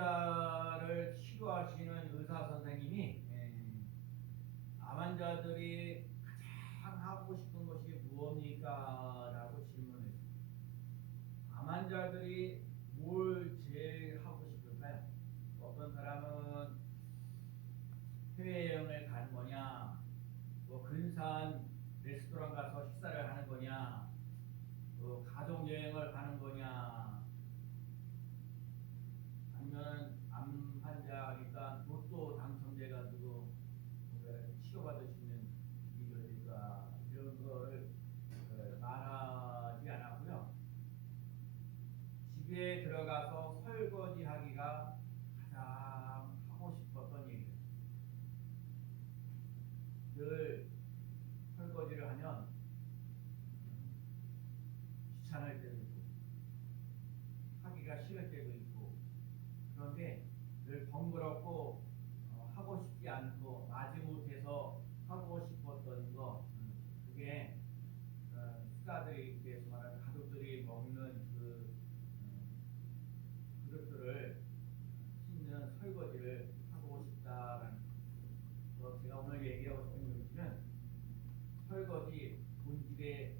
암환자를 치료하시는 의사 선생님이 암환자들이 가장 하고 싶은 것이 무엇입니까? 라고 질문했습니다. 암환자들이 뭘 제일 하고 싶을까요? 어떤 사람은 해외여행을 가는 거냐, 뭐 근사한 레스토랑 가서 식사를 하는 거냐, 가족여행을 가는 거냐, 아니면 암 환자니까 로또 당첨돼가지고 치료받을 수 있는 길이 열릴까, 이런 거를 말하지 않았고요. 집에 들어가서 설거지 하기가 가장 하고 싶었던 일이에요. 늘 설거지를 하면 귀찮을 때도 있고 하기가 싫을 때도 있고, 그런데 늘 번거롭고 하고 싶지 않고 마지못해서 하고 싶었던 거, 그게 수다들이 이렇게 말하는 가족들이 먹는 그릇들을 씻는 설거지를 하고 싶다라는 제가 오늘 얘기하고 싶은 것은 설거지 본질의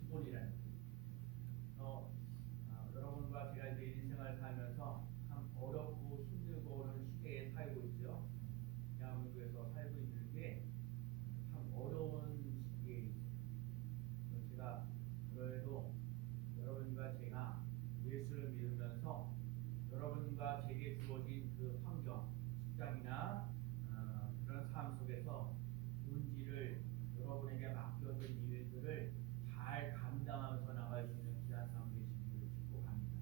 기본이라는 거예요. 여러분과 제가 이제 인생을 살면서 참 어렵고 힘들고 하는 시대에 살고 있죠. 대한민국에서 살고 있는 게 참 어려운 시기에 있어요. 제가 그래도 여러분과 제가 예수를 믿으면서 여러분과 제게 주어진 그 환경, 직장이나 그런 삶 속에서 문제를 여러분에게 맡겨진 일들을 잘 감당하면서 나갈 수 있는 귀한 삶 되시기를 축복합니다.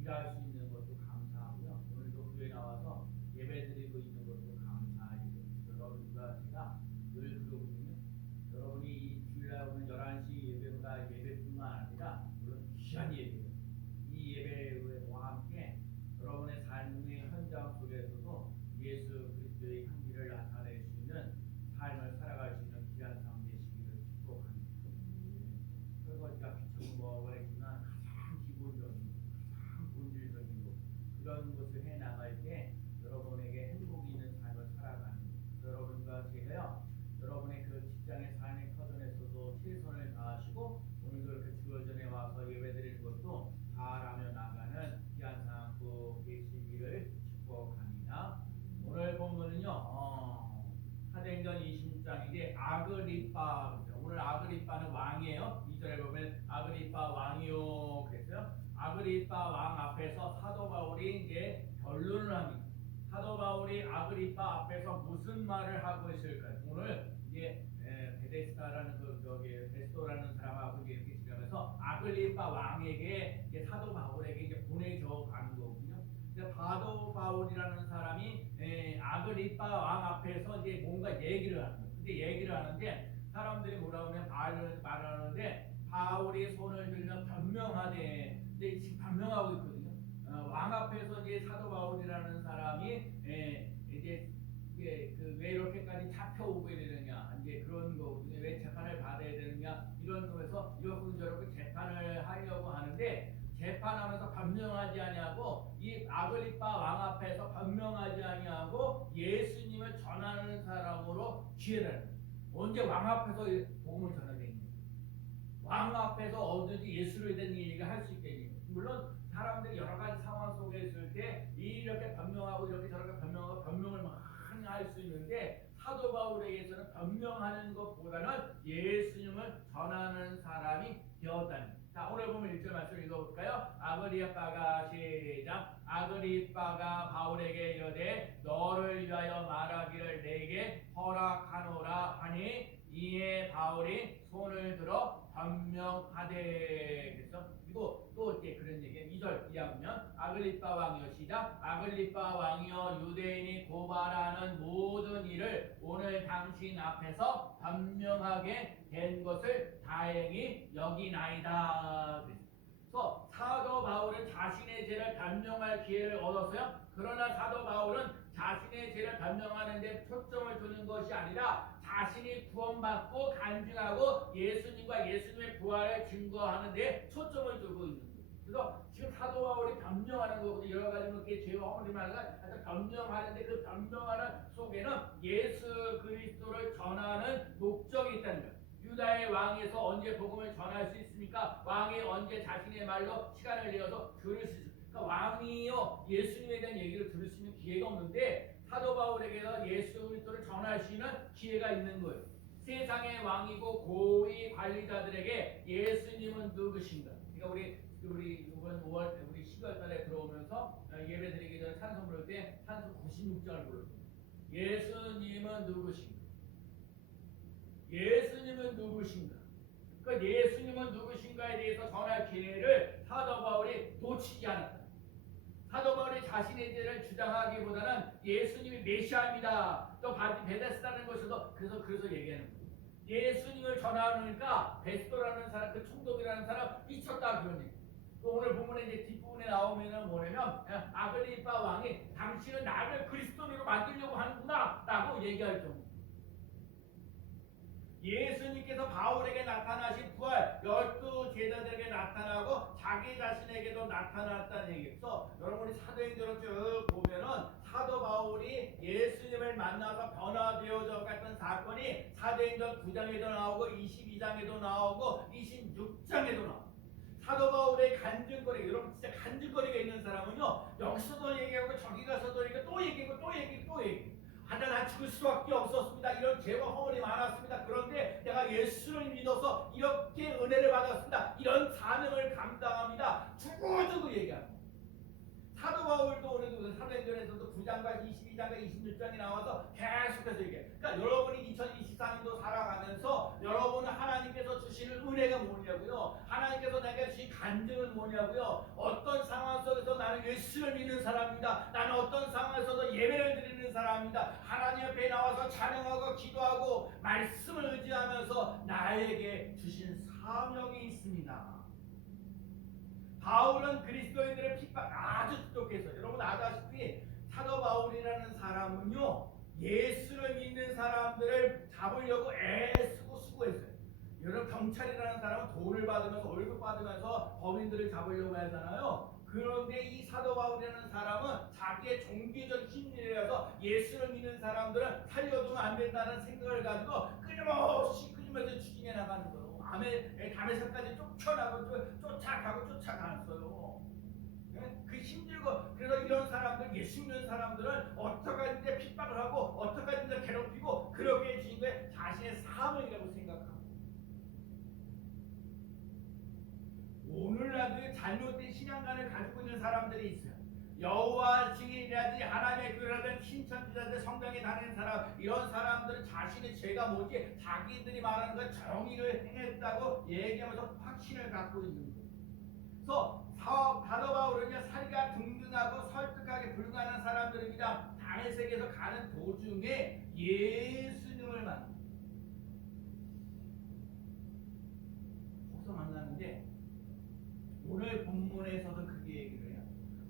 일할 수 있는 것도 감사하고요. 오늘도 교회 나와서 예배드리고 있는 것도 감사하고, 여러분과 제가 늘 그러거든요. 여러분이 이 주일날 오는 11시 예배보다 예배뿐만 아니라 물론 귀한 예배예요. 이 예배와 함께 여러분의 삶의 현장 속에서도 예수 그리스도의 향기를 나타낼 수 있는 삶을 살아갈 수 있는 귀한 삶 되시기를 축복합니다. 설거지가 귀찮고 뭐가 있지만 가장 기본적인, 가장 본질적인 것, 그런 것을 해 나갈 때 여러분에게 행복이 있는 삶을 살아가는 것, 여러분과 제가요, 여러분의 그 직장의 삶의 터전에서도 최선을 다하시고 오늘도 이렇게 주어전에 와서 예배드리는 것도 잘하며 나가는 귀한 삶 꼭 되시기를 축복합니다. 오늘 본문은요, 사도행전 26장인데 아그리빠, 오늘 아그리빠는 왕이에요. 2절에 보면 아그리빠 왕이요 그랬어요. 아그리빠 왕 앞에서 사도 바울이 이제 변론을 합니다. 사도 바울이 아그리빠 앞에서 무슨 말을 하고 있을까요? 오늘 이제 베데스다라는 베스도라는 사람하고 이렇게 지내면서 아그리빠 왕에게 이제 사도 바울에게 이제 보내줘 가는 거거든요. 사도 바울이라는 사람이 아그리빠 왕 앞에서 이제 뭔가 얘기를 하는 거예요. 근데 얘기를 하는데 사람들이 뭐라고 하면 말하는데 바울이 손을 들면 변명하되, 근데 지금 변명하고 있거든요. 왕 앞에서 이제 사도 바울이라는 사람이 이제 왜 이렇게까지 잡혀오게 되느냐, 이제 그런 거거든요. 왜 재판을 받아야 되느냐, 이런 거에서 이렇게 저렇게 재판을 하려고 하는데, 재판하면서 변명하지 아니하고 이 아그리빠 왕 앞에서 변명하지 아니하고 예수님을 전하는 사람으로 기회를, 언제 왕 앞에서 복음을 전하겠니? 왕 앞에서 언제든지 예수를 대한 얘기가 할 수 있겠니? 물론 사람들이 여러 가지 상황 속에 있을 때 이렇게 변명하고 이렇게 저렇게 변명하고 변명을 많이 할 수 있는데, 사도 바울에게서는 변명하는 것보다는 예수님을 전하는 사람이 되었다는. 자, 오늘 보면 1절 말씀 읽어볼까요? 아그리빠가 시작. 아그리빠가 바울에게 이르되 너를 위하여 말하기를 내게 허락하노라 하니 이에 바울이 손을 들어 변명하되. 그래서 그리고 또 이제 그런 얘기 2절 이하면 아글리빠 왕이여 시작. 아글리빠 왕이여 유대인이 고발하는 모든 일을 오늘 당신 앞에서 변명하게 된 것을 다행히 여기나이다. 그래서 사도 바울은 자신의 죄를 변명할 기회를 얻었어요. 그러나 사도 바울은 자신의 죄를 변명하는 데 초점을 두는 것이 아니라 자신이 구원받고 간증하고 예수님과 예수님의 부활을 증거하는 데 초점을 두고 있는 거예요. 그래서 지금 사도 바울이 변명하는 거거든요. 여러 가지 그렇게 죄와 허물이만 변명하는데 그 변명하는 속에는 예수 그리스도를 전하는 목적이 있다는 거예요. 유다의 왕에서 언제 복음을 전할 수 있습니까? 왕이 언제 자신의 말로 시간을 내어서 들을 수 있습니까? 그러니까 왕이요 예수님에 대한 얘기를 들을 수 있는 기회가 없는데 사도 바울에게서 예수 그리스도를 전할 수 있는 기회가 있는 거예요. 세상의 왕이고 고위 관리자들에게 예수님은 누구신가? 그러니까 우리 이번 5월 우리 10월 달에 들어오면서 예배 드리기 전에 찬송 부를 때 찬송 96장을 불렀어요. 예수님은 누구신가? 예수님은 누구신가? 그 예수님은 누구신가에 대해서 전할 기회를 사도 바울이 놓치지 않았다. 사도 바울이 자신의 죄를 주장하기보다는 예수님이 메시아입니다. 또 베데스다는 것에도 그래서 얘기하는 거예요. 예수님을 전하니까 베스도라는 사람, 그 총독이라는 사람 미쳤다 그런 얘기. 또 오늘 본문에 이제 뒷부분에 나오면은 뭐냐면 아그리빠 왕이 당신은 나를 그리스도로 만들려고 하는구나라고 얘기할 정도. 예수님께서 바울에게 나타나신 부활, 12 제자들에게 나타나고 자기 자신에게도 나타났다는 얘기죠. 여러분이 사도행전을 쭉 보면은 사도 바울이 예수님을 만나서 변화되어져 갔던 사건이 사도행전 9장에도 나오고 22장에도 나오고 26장에도 나오고. 사도 바울의 간증거리, 여러분 진짜 간증거리가 있는 사람은요 여기서도 얘기하고 저기 가서도 얘기하고 또 얘기하고 또 얘기하고 또 얘기하고. 난 죽을 수밖에 없었습니다. 이런 죄와 허물이 많았습니다. 그런데 내가 예수를 믿어서 이렇게 은혜를 받았습니다. 이런 사명을 감당합니다. 주고주고 얘기합니다. 사도 바울도 오늘도 사도행전에서도 9장과 22장과 26장이 나와서 계속해서 얘기해요. 그러니까 여러분이 2024년도 살아가면서 여러분은 하나님께서 주시는 은혜가 뭐냐고요. 하나님께서 내게 주신 간증은 뭐냐고요. 어떤 상황 속에서 나는 예수를 믿는 사람입니다. 나는 어떤 상황에서도 예배를 드리는 사람입니다. 하나님 앞에 나와서 찬양하고 기도하고 말씀을 의지하면서 나에게 주신 사명이 있습니다. 바울은 그리스도인들의 핍박 아주 지독해서 여러분 아다시피 사도 바울이라는 사람은요 예수를 믿는 사람들을 잡으려고 애쓰고 수고했어요. 여러분 경찰이라는 사람은 돈을 받으면서 월급 받으면서 범인들을 잡으려고 하잖아요. 그런데 이 사도 바울이라는 사람은 자기의 종교적 심리라서 예수를 믿는 사람들은 살려두면 안 된다는 생각을 가지고 끊임없이 추진해 나가는 거예요. 담에서까지 쫓아가고 그 힘들고. 그래서 이런 사람들, 예수 믿는 사람들은 어떻게든지 핍박을 하고 어떻게든지 괴롭히고 그렇게 해주신 게 자신의 사명이라고 생각하고. 오늘날도 잘못된 신앙관을 가지고 있는 사람들이 있어요. 여호와 증인이라든지 하나님의 교회라든지 신천지자들 성경에 다니는 사람, 이런 사람들은 자신의 죄가 뭐지 자기들이 말하는 건 정의를 행했다고 얘기하면서 확신을 갖고 있는 거예요. 그래서 사도 바울은요 사리가 등등하고 설득하기 불가능한 사람들입니다. 다메섹에서 가는 도중에 예수님을 만납니다. 거기서 만나는데 오늘 본문에서도 그게 얘기를 해요.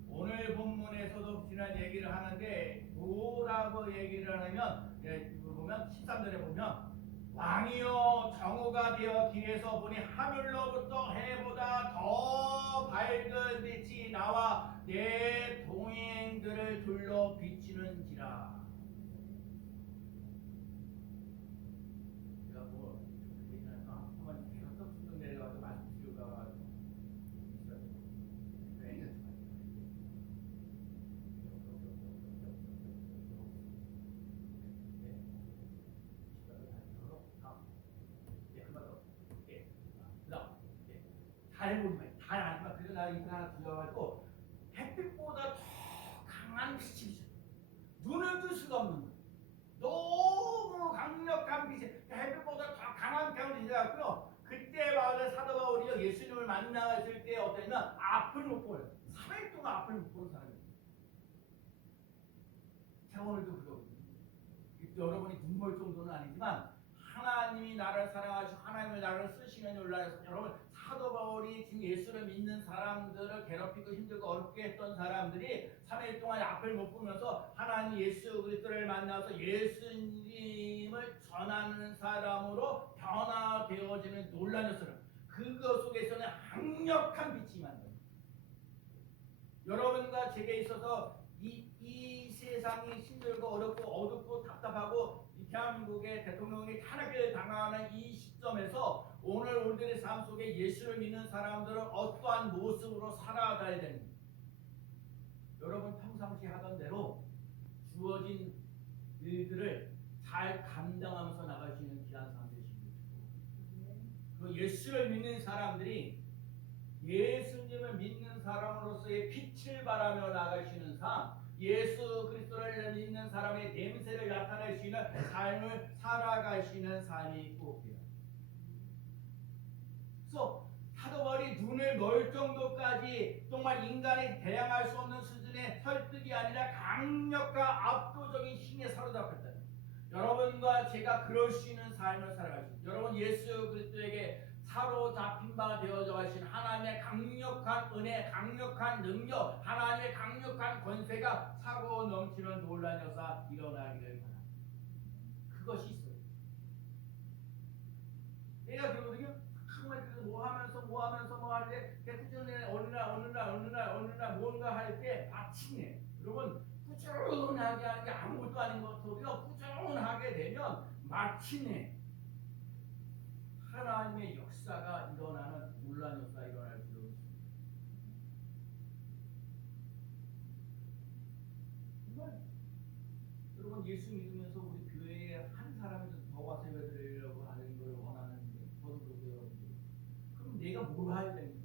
오늘 본문에서도 지난 얘기를 하는데 뭐라고 얘기를 하냐면 보면 13절에 보면 왕이여 정오가 되어 길에서 보니 하늘로부터 해보다 더 밝은 빛이 나와 내 동행들을 둘러 비치는지라. 제가 뭐 한번 계속 쭉 내려가서 말씀드릴까 잘 보면 잘 아니까. 그래서 나 이거 하나 들어가지고 햇빛보다 더 강한 빛이 비쳐. 눈을 뜰 수가 없는 거예요. 너무 강력한 빛이 햇빛보다 더 강한 빛이 나고요. 그때 사도 바울이 예수님을 만났을 때 어땠나? 앞을 못 보여요. 3일 동안 앞을 못 보는 사람이에요. 제가 오늘도 그러거든요. 여러분이 눈물 정도는 아니지만 하나님이 나를 사랑하시고 하나님이 나를 쓰시는 연락에서 여러분 사도 바울이 지금 예수를 믿는 사람들을 괴롭히고 힘들고 어렵게 했던 사람들이 3일 동안 앞을 못 보면서 하나님 예수 그리스도를 만나서 예수님을 전하는 사람으로 변화되어지는 놀라는 사람. 그것 속에서는 강력한 빛이 만나요. 여러분과 제게 있어서 이 세상이 힘들고 어렵고 어둡고 답답하고 이 대한민국의 대통령이 탄핵을 당하는 이 시점에서 오늘 우리들의 삶 속에 예수를 믿는 사람들은 어떠한 모습으로 살아가야 됩니다. 여러분 평상시 하던 대로 주어진 일들을 잘 감당하면서 나갈 수 있는 귀한 삶 되시길 축복합니다. 그 예수를 믿는 사람들이 예수님을 믿는 사람으로서의 빛을 발하며 나갈 수 있는 삶, 예수 그리스도를 믿는 사람의 냄새를 나타낼 수 있는 삶을 살아가시는 삶이 꼭 필요합니다. 그래서 사도바울이 눈을 멀 정도까지 정말 인간이 대항할 수 없는 수준의 설득이 아니라 강력과 압도적인 힘에 사로잡혔다. 여러분과 제가 그럴 수 있는 삶을 살아가십시오. 여러분 예수 그리스도에게 사로잡힌 바 되어져 가신 하나님의 강력한 은혜, 강력한 능력, 하나님의 강력한 권세가 사고 넘치는 놀라운 역사 일어나기를 바랍니다. 그것이 있어요. 내가 그러거든요. 정말 뭐 하면서 하는데 꾸준히 어느 날 뭔가 할 때 마침내 여러분 꾸준하게 하는 게 아무것도 아닌 것 같아요. 꾸준하게 되면 마침내 하나님의 역사가 일어나는 놀라운 역사가 일어날 줄로 믿습니다. 정말 여러분 예수 믿으면서 우리 교회에 한 사람이라도 더 와서 예배드리려고 하는 걸 원하는데 저도 그렇고요, 여러분들. 그럼 내가 뭘 해야 됩니까?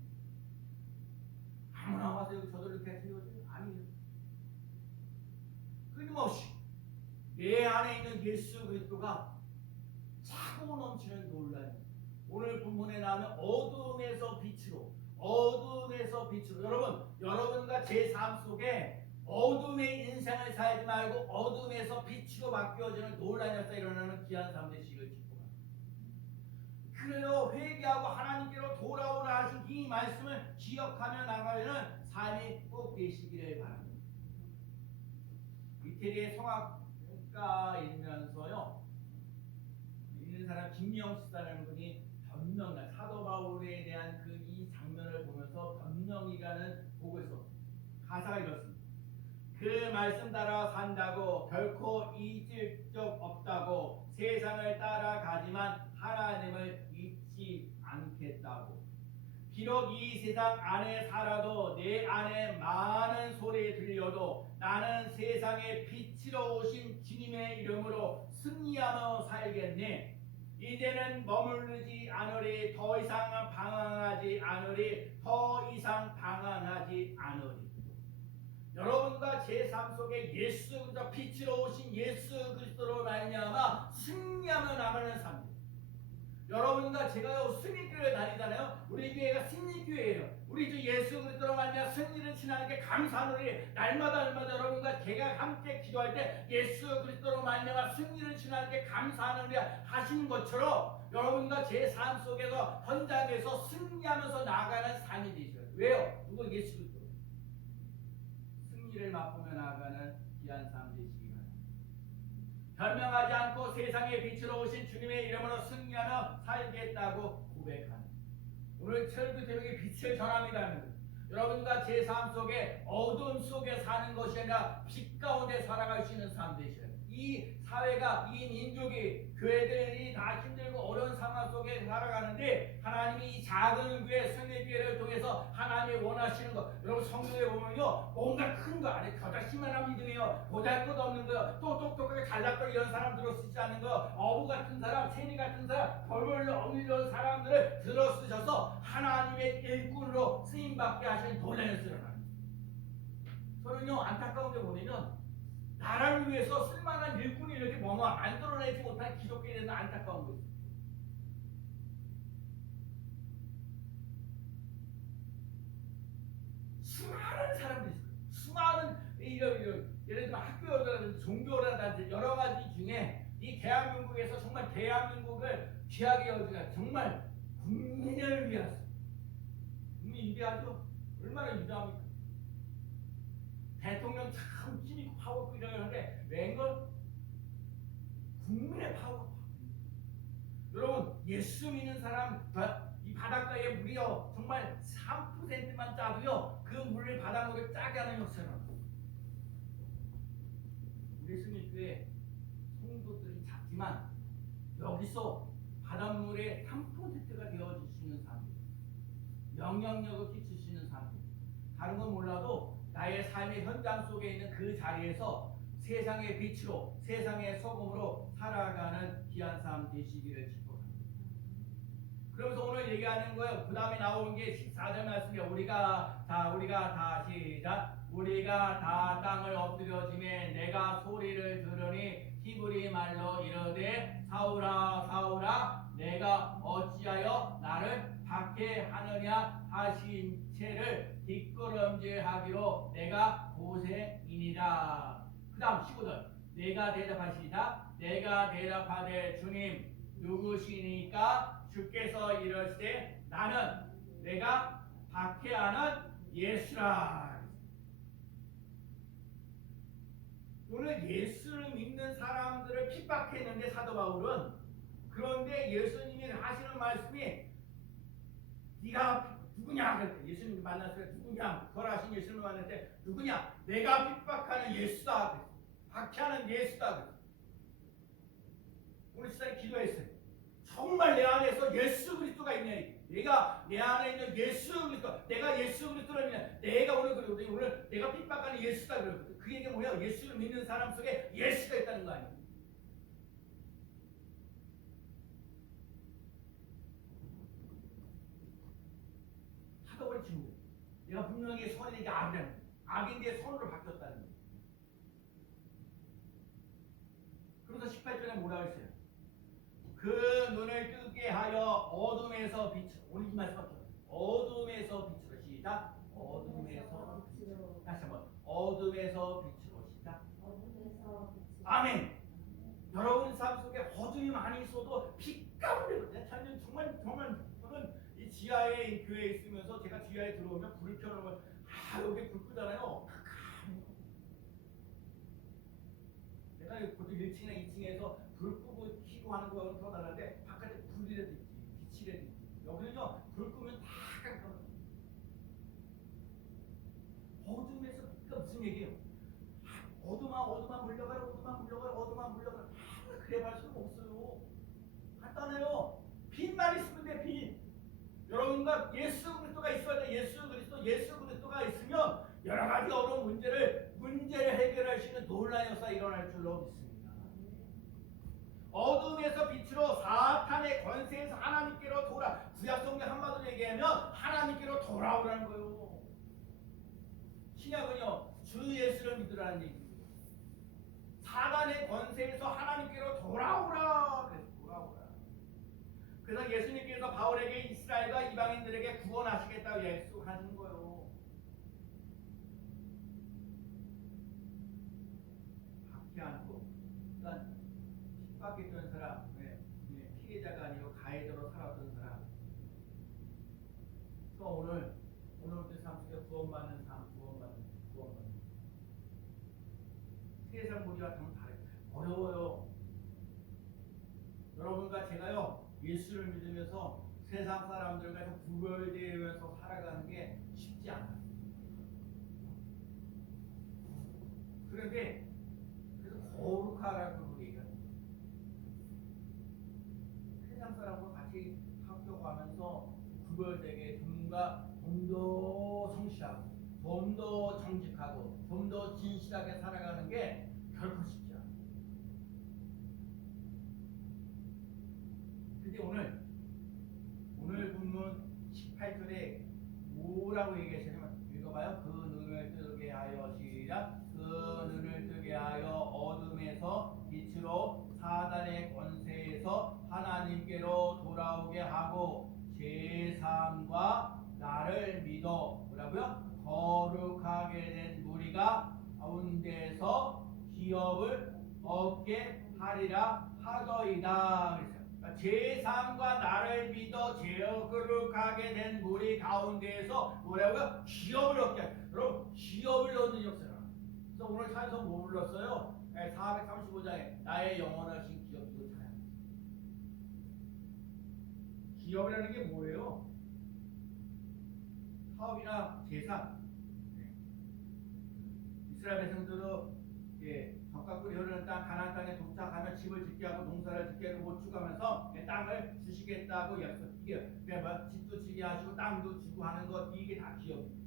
아무나 와서 저도 이렇게 세워줘요? 아니에요. 끊임없이 내 안에 있는 예수 그리스도가 차고 넘치는 놀라운 오늘 본문에 나오는 어둠에서 빛으로 여러분과 제 삶 속에 어둠의 인생을 살지 말고 어둠에서 빛으로 바뀌어지는 놀라운 역사 일어나는 귀한 삶 되시길 축복합니다. 그래요. 회개하고 하나님께로 돌아오라 하신 이 말씀을 기억하며 나가려는 삶이 꼭 되시기를 바랍니다. 이태리의 성악가이면서요 있는 사람 김영식사라는 분이 변명, 사도 바울에 대한 이 장면을 보면서 변명이라는 곡을 썼습니다. 가사가 이렇습니다. 그 말씀 따라 산다고 결코 잊을 적 없다고 세상을 따라가지만 하나님을 잊지 않겠다고. 비록 이 세상 안에 살아도 내 안에 많은 소리 들려도 나는 세상의 빛으로 오신 주님의 이름으로 승리하며 살겠네. 이제는 머무르지 않으리. 더 이상 방황하지 않으리. 더 이상 방황하지 않으리. 여러분과 제 삶 속에 예수 그리스도 빛으로 오신 예수 그리스도로 말미암아 승리하며 나가는 삶. 여러분과 제가요 승리교회 다니잖아요. 우리 교회가 승리교회예요. 우리 주 예수 그리스도로 말미암아 승리를 지나게 감사하노니 날마다 여러분과 제가 함께 기도할 때 예수 그리스도로 말미암아 승리를 지나게 감사하노니 하시는 것처럼 여러분과 제 삶 속에서 현장에서 승리하면서 나아가는 삶이 되셔요. 왜요? 누구 예수 그리스도 승리를 맛보며 나아가는 귀한 삶 되시기 바랍니다. 변명하지 않고 세상의 빛으로 오신 주님의 이름으로 승리하며 살겠다고 고백하는 오늘 철구 제목이 빛을 전합니다. 여러분과 제 삶 속에 어둠 속에 사는 것이 아니라 빛 가운데 살아갈 수 있는 삶 되셔요. 이 사회가 이 민족이 교회들이 다 힘들고 어려운 상황 속에 살아가는데 하나님이 이 작은 교회 승리교회를 통해서 하나님이 원하시는 것 여러분 성경에 보면요 뭔가 큰 거 아니 가장 희망한 믿음이에요. 보잘것없는 거요 또 똑똑하게 잘났고 이런 사람 들어쓰지 않는 거 어부 같은 사람 세리 같은 사람 벌벌 없는 사람들을 들어쓰셔서 하나님의 일꾼으로 쓰임받게 하시는 놀라운 수를 합니다. 저는요 안타까운 게 뭐냐면 나라를 위해서 쓸만한 일꾼이 이렇게 만들어내지 못한 기독교에 대한 안타까운 거죠. 수많은 사람들이 있어요. 수많은 예를 들면 학교라든지 종교라든지 여러 가지 중에 이 대한민국에서 정말 대한민국을 귀하게 여기가 정말 국민을 위해서 국민 위대하죠? 얼마나 위대합니까? 대통령 참 힘있고 파워풀이라고 하는데 웬걸 국민의 파워. 여러분 예수 믿는 사람 이 바닷가에 물이요 정말 3%만 짜도요 그 물을 바닷물을 짜게 하는 역사는 우리 승일교회 성도들이 작지만 여기서 바닷물의 3%가 되어줄 수 있는 사람들, 영향력을 끼칠 수 있는 사람들, 다른 건 몰라도 나의 삶의 현장 속에 있는 그 자리에서 세상의 빛으로 세상의 소금으로 살아가는 귀한 사람 되시기를 축복합니다. 그러면서 오늘 얘기하는 거예요. 그 다음에 나오는 게 14절 말씀이에요. 우리가 다 시작. 우리가 다 땅을 엎드려지매 내가 소리를 들으니 히브리 말로 이르되 사울아 사울아 내가 어찌하여 나를 박해하느냐 하신 채를 뒷걸음질하기로 내가 고생이니라. 그 다음 15절 내가 대답하시다 내가 대답하되 주님 누구시니까 주께서 이르시되 나는 내가 박해하는 예수라. 오늘 예수를 믿는 사람들을 핍박했는데 사도 바울은 그런데 예수님이 하시는 말씀이 네가 누구냐? 예수님 만났을 때 누구냐? 거라신 예수님을 만날 때 누구냐? 내가 핍박하는 예수다. 박해하는 예수다. 오늘 시간에 기도했어요. 정말 내 안에서 예수 그리스도가 있냐? 내가 내 안에 있는 예수 그리스도, 내가 예수 그리스도를 믿는, 내가 오늘 내가 핍박하는 예수다 그러거든. 그 얘기가 뭐야? 예수를 믿는 사람 속에 예수가 있다는 거 아니야? 하다 보니 친구, 내가 분명히 선인에게 악인데 선으로 바뀌었다는 거야. 그래서 18절에 뭐라고 했어요? 그 눈을 뜨게 하여 어둠에서 빛으로, 오늘 이 말씀 밖에 어둠에서 빛으로 시작. 어둠에서 빛으로. 다시 한번 어둠에서 빛으로 시작. 아멘. 여러분 삶 속에 어둠이 많이 있어도 빛 가운데 저는 정말 저는 이 지하에 교회에 있으면서 제가 지하에 들어오면 불을 켜놓으면 여기 불 끄잖아요. 내가 보통 1층이나 2층에서 불 끄고 키고 하는 거하고는 더 다른데 바깥에 불이라도 있지 빛이라도 있지. 여기는요 불 끄면 다 깜깜해. 어둠에서 그러니까 무슨 얘기예요? 어둠아 물러가라 그래 할 수는 없어요. 간단해요. 빛만 있으면 돼. 빛. 여러분과 예수 그리스도가 있어야 돼. 예수 그리스도가 있으면 여러 가지 어려운 문제를 해결할 수 있는 놀라운 역사가 일어날 줄로 믿습니다. 어둠에서 빛으로 사탄의 권세에서 하나님께로 구약성경 한마디로 얘기하면 하나님께로 돌아오라는 거예요. 신약은요 주 예수를 믿으라는 얘기입니다. 사단의 권세에서 하나님께로 돌아오라. 그래서 예수님께서 바울에게 이스라엘과 이방인들에게 구원하시겠다고 약속하시는 거예요. 박해하고 그러니까 핍박했던 사람, 피해자가 아니고 가해자로 살았던 사람. 또 오늘부터 삶 속에 구원받는 삶. 세상 우리와 좀 어려워요. 여러분과 제가요 예수를 믿으면서 세상 사람들과 구별되면서 살아가는 게 쉽지 않아요. 그런데 그래서 거룩하라고 얘기합니다. 세상 사람과 같이 학교 가면서 구별되게 좀 더 성실하고 좀 더 정직하고 좀 더 진실하게 살아가는 게 결코 쉽지 않아요. 근데 오늘 본문 18절에 뭐라고 얘기하시냐면 읽어봐요. 그 눈을 뜨게 하여 시작. 그 눈을 뜨게 하여 어둠에서 빛으로 사단의 권세에서 하나님께로 돌아오게 하고 제3과 나를 믿어 뭐라고요? 거룩하게 된 무리가 가운데서 기업을 얻게 하리라 하더이다. 그래서 제3과 나를 믿어 거룩하게 된 무리 가운데에서 뭐라고요? 기업을 얻게 하리라. 여러분 기업을 얻는 역사라. 그래서 오늘 찬송 뭐 불렀어요? 435장에 나의 영원하신 기업 이거 찬양. 기업이라는 게 뭐예요? 사업이나 재산. 네. 이스라엘 백성들도 적각으로 흐르는 땅 가나안 땅에 도착하면 집을 짓게 하고 농사를 짓게 하고 모축하면서 땅을 주시겠다고 약속. 이게 뭐 집도 지게 하시고 땅도 주고 하는 것 이게 다 기업입니다.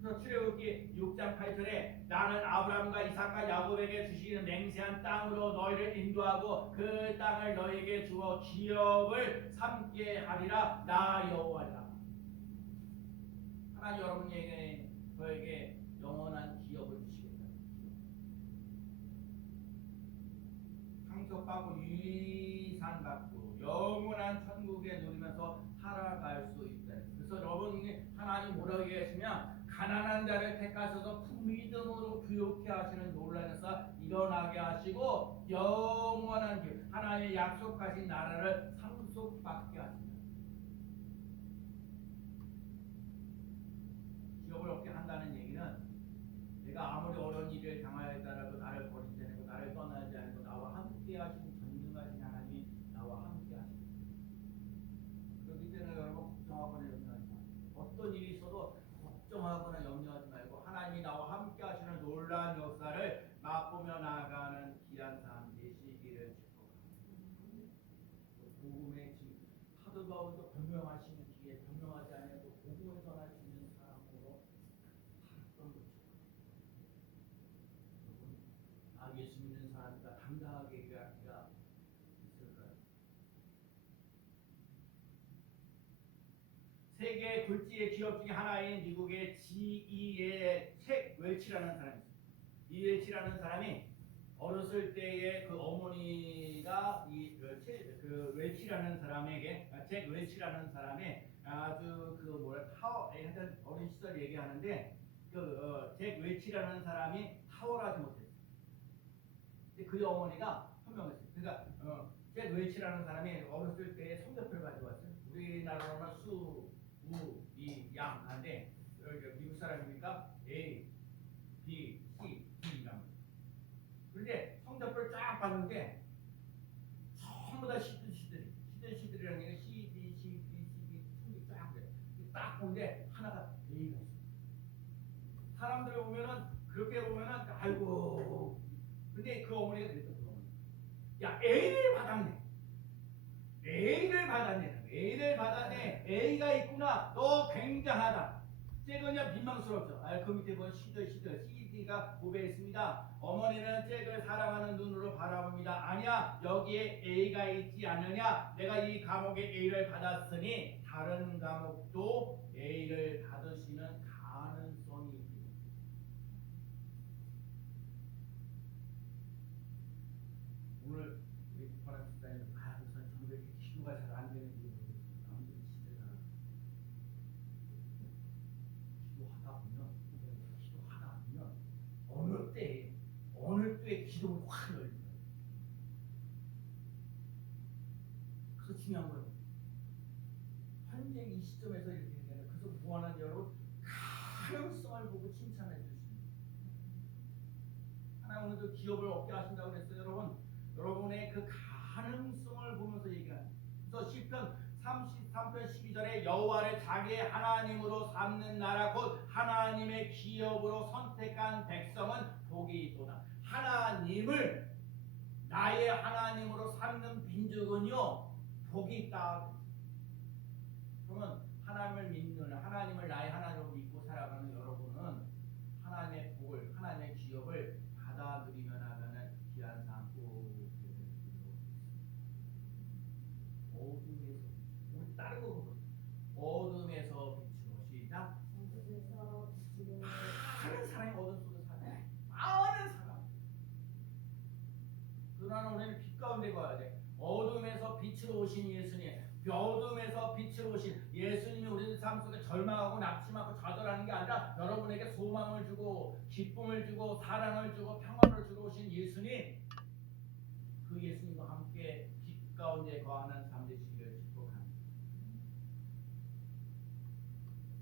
그래서 출애굽기 6장 8절에 나는 아브라함과 이삭과 야곱에게 주시는 맹세한 땅으로 너희를 인도하고 그 땅을 너희에게 주어 기업을 삼게 하리라 나 여호와라. 하나님 여러분에게 저에게 영원한 기업을 주시겠다. 상속받고 유산받고 영원한 천국에 누리면서 살아갈 수 있다. 그래서 여러분이 하나님 뭐라고 얘기하시면 가난한 자를 택하셔서 믿음으로 부욕해 하시는 놀라운 역사 일어나게 하시고 영원한 기업 하나님의 약속하신 나라를 상속받게 하십니다. 기업을 얻게 한다는 얘기는 내가 아무리 어려운 일을 당하였다라도 나를 버리지 않고 나를 떠나지 않고 나와 함께 하시는 전능하신 하나님이 나와 함께 하십니다. 그렇기 때문에 여러분 걱정하거나 염려하지 마세요. 어떤 일이 있어도 걱정하거나 염려하지 말고 하나님이 나와 함께 하시는 놀라운 역사를 맛보며 나아가는 귀한 삶 되시기를 축복합니다. 복음의 사도 바울도 변명하시는 기회 변명하지 않아도 복음을 전하시는 사람으로 살았던 것처럼 여러분 예수 믿는 사람이다 당당하게 얘기하기가 있을까요? 세계 굴지의 기업 중에 하나인 미국의 GE의 책 웰치라는 사람이 있어요. 이 웰치라는 사람이 어렸을 때에 그 어머니가 그 웰치라는 사람에게 잭 웰치라는 사람의 아주 그 뭐야 타워 하여튼 어린 시절 얘기하는데 잭 웰치라는 사람이 탁월하지 못했어요. 근데 그 어머니가 현명했어요. 그러니까 잭 웰치라는 사람이 어렸을 때에 성적표를 가지고 왔어요. 우리나라로는 수, 우, 이, 양 한데 미국 사람이니까 A, B, C, D라는 거예요. 그런데 성적표를 쫙 봤는데 전부 다 시들이라는 게 C, D, C, B, C, D 성적이 쫙 돼요. 딱 보는데 하나가 A가 있어요. 사람들을 보면은 그렇게 보면은 아이고 근데 그 어머니가 그랬죠. 그 어머니. 야 A를 받았네. A를 받았네. A가 있구나. 너 굉장하다. 잭은요 민망스럽죠. 그 밑에 보면 CD가 고백했습니다. 어머니는 잭을 사랑하는 눈으로 바라봅니다. 아니야 여기에 A가 있지 않느냐. 내가 이 과목에 A를 받았으니 다른 과목도 A를 받으시는 가능성이 있습니다. 오늘 우리 권학습자님 우선 저는 왜 이렇게 기도가 잘 안 되는지 모르겠어요. 남들이 진짜 잘 기도하다 보면 어느 때에 기도를 확 열립니다. 그래서 중요한 거예요. 현재 이 시점에서 이렇게 얘기하는 그래서 무한한 여러분 가능성을 보고 칭찬해 주십니다. 하나님 오늘도 기업을 얻게 하신다고 그랬어요. 여러분의 그 가능성을 보면서 얘기하는. 그래서 시편 33편 12절에 여호와를 자기의 하나님으로 삼는 나라 곧 하나님의 기업으로 선택한 백성은 복이 있도다. 하나님을 나의 하나님으로 삼는 민족은요 복이 있다. 그러면 하나님을 믿는 하나님을 나의 하나님으로 믿고 살아가는 여러분은 하나님의 복을 하나님의 기업을 받아들이며 나가는 귀한 삶 꼭 어둠에서 우리 다른 거 보고 어둠에서 비추어 시작 많은 사람이 어둠 속에 살아요. 많은 사람. 그러나 우리는 빛 가운데 가야 돼. 어둠에서 빛으로 오신 예수님, 어둠에서 빛으로 오신 예수님이 우리 삶 속에 절망하고 낙심하고 좌절하는 게 아니라 여러분에게 소망을 주고 기쁨을 주고 사랑을 주고 평안을 주러 오신 예수님, 그 예수님과 함께 빛 가운데 거하는 삶 되시기를 축복합니다.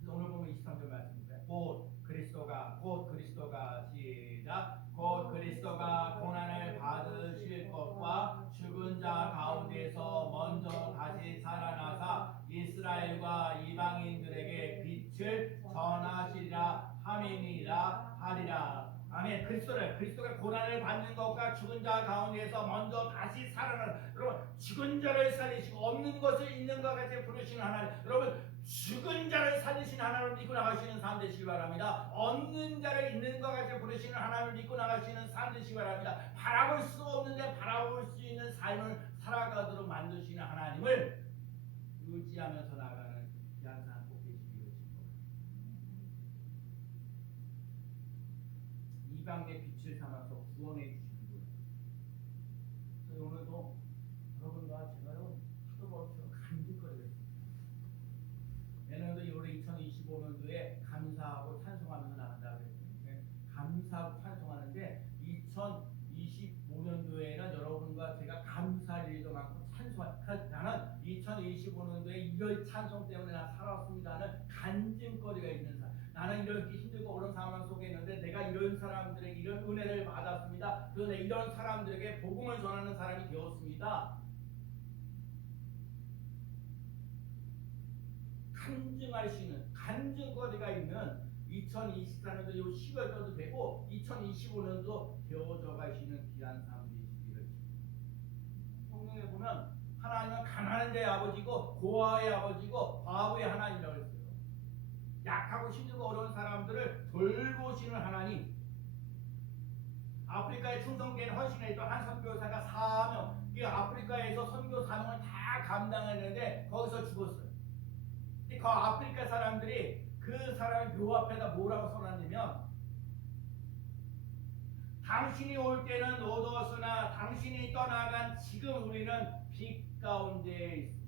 오늘 보면 23절 말씀입니다. 곧 그리스도가 시작 곧 그리스도가 고난을 받으실 것과 죽은 자 가운데서 고난을 받는 것과 죽은 자 가운데서 먼저 다시 살아나는, 여러분 죽은 자를 살리시고 없는 것을 있는 것 같이 부르시는 하나님, 여러분 죽은 자를 살리시는 하나님을 믿고 나가시는 삶 되시기 바랍니다. 없는 자를 있는 것 같이 부르시는 하나님을 믿고 나가시는 삶 되시기 바랍니다. 바라볼 수 없는데 바라볼 수 있는 삶을 살아가도록 만드시는 하나님을 의지하면서 나가는 귀한 삶 꼭 되시기 바랍니다. 이방의 빛을 삼아서 구원해 주시는 거예요. 그래서 오늘도 여러분과 제가요 하도 벌써 간직거리고 있습니다. 내년도 올해 2025년도에 감사하고 찬송하면서 나간다고 했거든요. 감사하고 찬송하는데 2025년도에는 여러분과 제가 감사할 일도 많고 나는 2025년도에 이럴 찬송 때문에 나 살았습니다 하는 간증거리가 있는 사람, 나는 이렇게 힘들고 어려운 상황 속에 있는데 내가 이런 사람들에게 이런 은혜를 받았습니다. 그래서 이런 사람들에게 복음을 전하는 사람이 되었습니다. 간증할 수 있는 간증거리가 있는 2024년도 10월달도 되고 2025년도 되어져 가시는 귀한 삶 되시기를. 성경에 보면 하나님은 가난한 자의 아버지고 고아의 아버지고 과부의 하나님이라고 했어요. 약하고 힘들고 어려운 사람들을 돌보시는 하나님. 아프리카에 충성된 헌신했던 한 선교사가 4명, 이 아프리카에서 선교 사명을 다 감당했는데 거기서 죽었어요. 그 아프리카 사람들이 그 사람의 묘 앞에다 뭐라고 써놨냐면, 당신이 올 때는 어두웠으나 당신이 떠나간 지금 우리는 빛 가운데에 있습니다.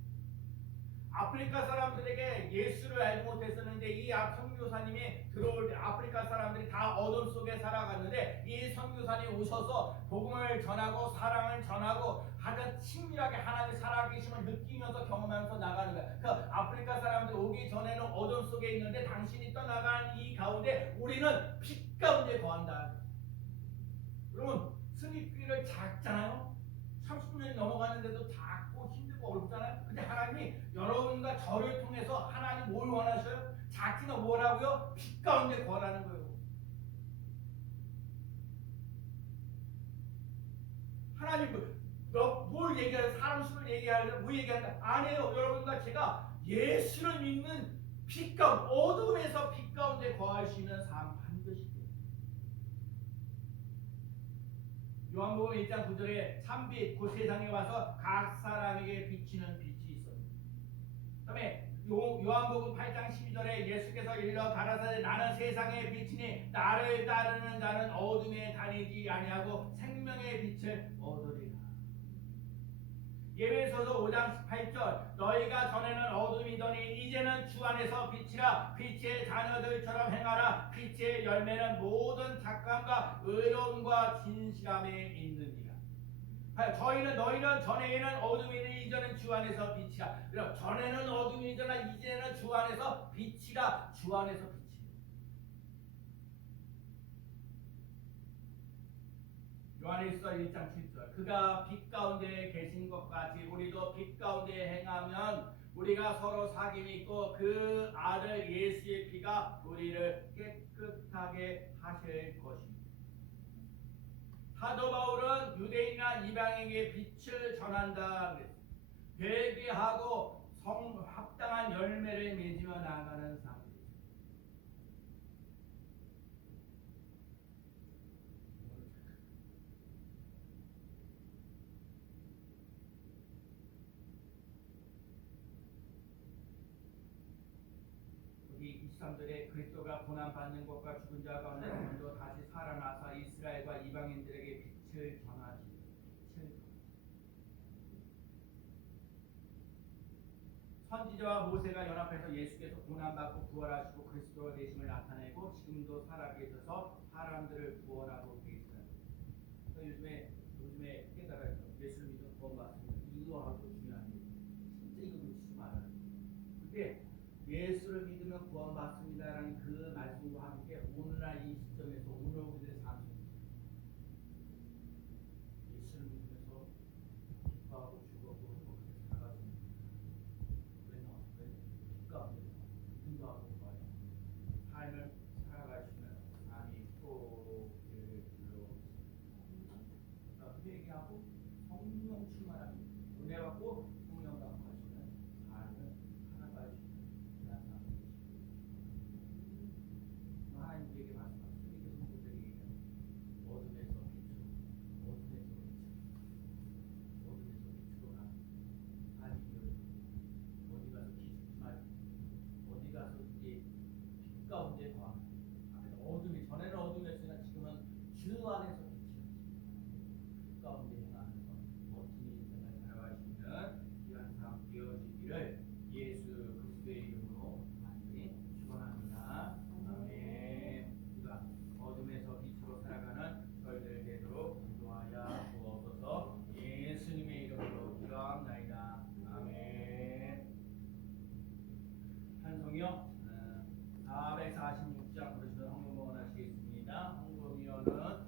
아프리카 사람들에게 예수를 알지 못했었는데 이 선교사님이 들어올 때 아프리카 사람들이 다 어둠 속에 살아갔는데 이 선교사님이 오셔서 복음을 전하고 사랑을 전하고 가장 친밀하게 하나님의 살아계심을 느끼면서 경험하면서 나가는 거야. 그 아프리카 사람들이 오기 전에는 어둠 속에 있는데 당신이 떠나간 이 가운데 우리는 빛 가운데 거한다. 여러분 스니피를 작잖아요. 30년이 넘어가는데도 작고 힘들고 어렵잖아요. 근데 하나님이 여러분과 저를 통해서 하나님 뭘 원하셔요? 작지는 뭐라고요? 빛 가운데 거하라는 거예요. 하나님 뭘 얘기하는, 사람 수를 얘기하는, 뭐 얘기한다? 아니에요. 여러분과 제가 예수를 믿는 빛 가운데, 어둠에서 빛 가운데 거하시는 삶 반드시 돼요. 요한복음 1장 9절에 참빛 그 세상에 와서 각 사람에게 비치는 빛이 있어요. 그 다음에 요한복음 8장 12절에 예수께서 일러 가라사대 나는 세상의 빛이니 나를 따르는 자는 어둠에 다니지 아니하고 생명의 빛을 얻으리라. 예배소서 5장 18절 너희가 전에는 어둠이더니 이제는 주 안에서 빛이라. 빛의 자녀들처럼 행하라. 빛의 열매는 모든 착감과 의로움과 진실함에 있느니라. 너희는 전에는 어둠이니 이제는 주 안에서 빛이라. 전에는 어둠이더나 이제는 주 안에서 빛이라. 주 안에서 빛이라. 요한일서 1장 7절 그가 빛 가운데 계신 것 같이 우리도 빛 가운데 행하면 우리가 서로 사귐이 있고 그 아들 예수의 피가 우리를 깨끗하게 하실 것입니다. 사도 바울은 유대인이나 이방인에게 빛을 전한다 그랬습니다. 회개하고 합당한 열매를 맺으며 나아가는 삶. 여기 23절에 그리스도가 고난받는 것과 죽은 자 가운데 먼저 다시 살아나서 이스라엘과 이방인들에게 빛을 전하시고 선지자와 모세가 연합해서 예수께서 고난받고 부활하시고 그리스도가 되심을 나타내고 지금도 살아계셔서 사람들을 구원하고 계시다. 요즘에 깨달아요. 예수를 믿는 구원받습니다. 이거하고 중요한 게 진짜 이거 놓치지 말아요. 근데 예수를 믿으면 구원받습니다라는 그 말씀과 함께 오늘날 이 시점에서 오늘 우리들의 삶 속에서 예수를 믿으면서 기뻐하고 즐겁고 행복하게 살아가십니다. 빛가운데 인도하고 삶을 살아가시는 삶이 꼭 되기를 빌어옵니다. 446장 부르시면 헌금원 하시겠습니다. 헌금위원은